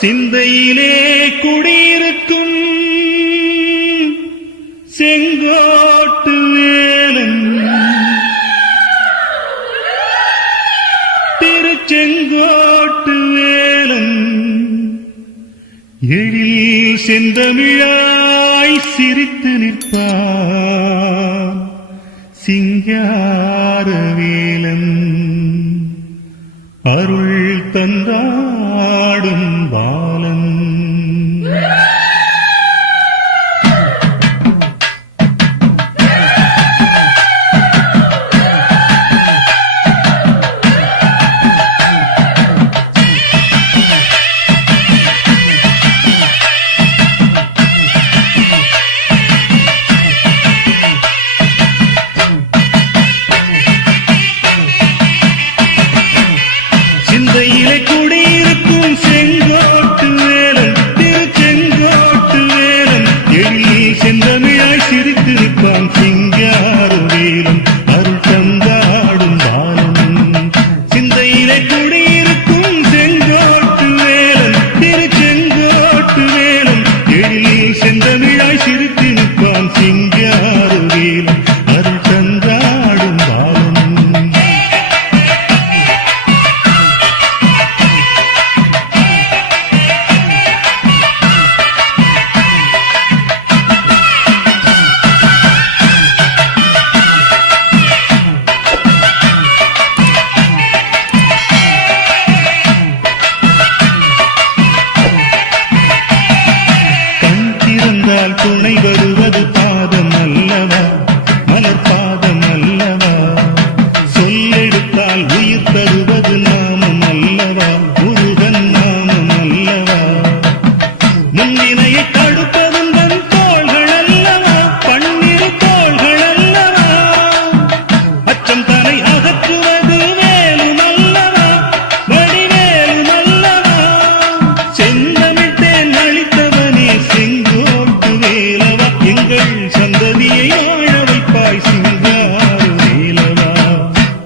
சிந்தையிலே குடியிருக்கும் செங்கோட்டு வேலன் திருச்செங்கோட்டு வேலன் எழில் செந்தமிழாய் சிரித்து நிற்பான் சிங்கார வேலன் அருள் தந்தாடும் பாலன் சிந்தையிலே குடியிருக்கும் செங்கோட்டு வேலன் திருச்செங்கோட்டு வேலன் எழில் செந்தமிழாய் சிரித்து நிற்பான் சிங்கார வேலன் அருள் தந்தாடும் பாலன் சிந்தையிலே குடியிருக்கும் செங்கோட்டு வேலன் திருச்செங்கோட்டு வேலன் எழில் செந்தமிழாய் சிரித்து நிற்பான் சிங்கார வேலன் அருள் தந்தாடும் பாலன் துணை வருவது பாதம் அல்லவா மலர் பாதம் அல்லவா சொல்லெடுத்தால் உயிர் தருவது நாமம் அல்லவா முருகன் நாமம் அல்லவா முன்னினையை தடுப்பதும் தன் தோள்கள் அல்லவா பன்னிரு தோள்கள் அல்லவா அச்சம் தலை அகற்றுவது வேலும் அல்லவா வடிவேலும் அல்லவா செந்தமிழ் தேன் அளித்தவனே செங்கோ எங்கள் சந்ததியை வாழ வைப்பாய் சிங்கார வேலவா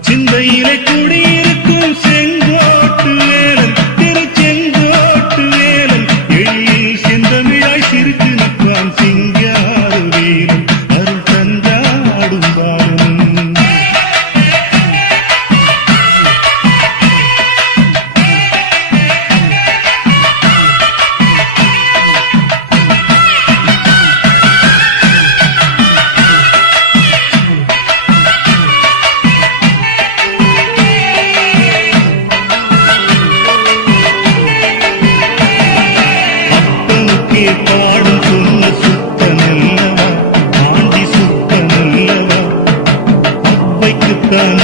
சிந்தையிலே குடியிருக்கும் செங்கோட்டு வேலன் திருச்செங்கோட்டு வேலன் எழில் செந்தமிழாய் சிரித்து நிற்பான் சிங்கார வேலன் அருள் தந்தாடும் பாலன் பாடும் சொன்ன சுத்தனல்லவா ஆண்டி சுத்தனல்லவா அவ்வைக்குத்தான்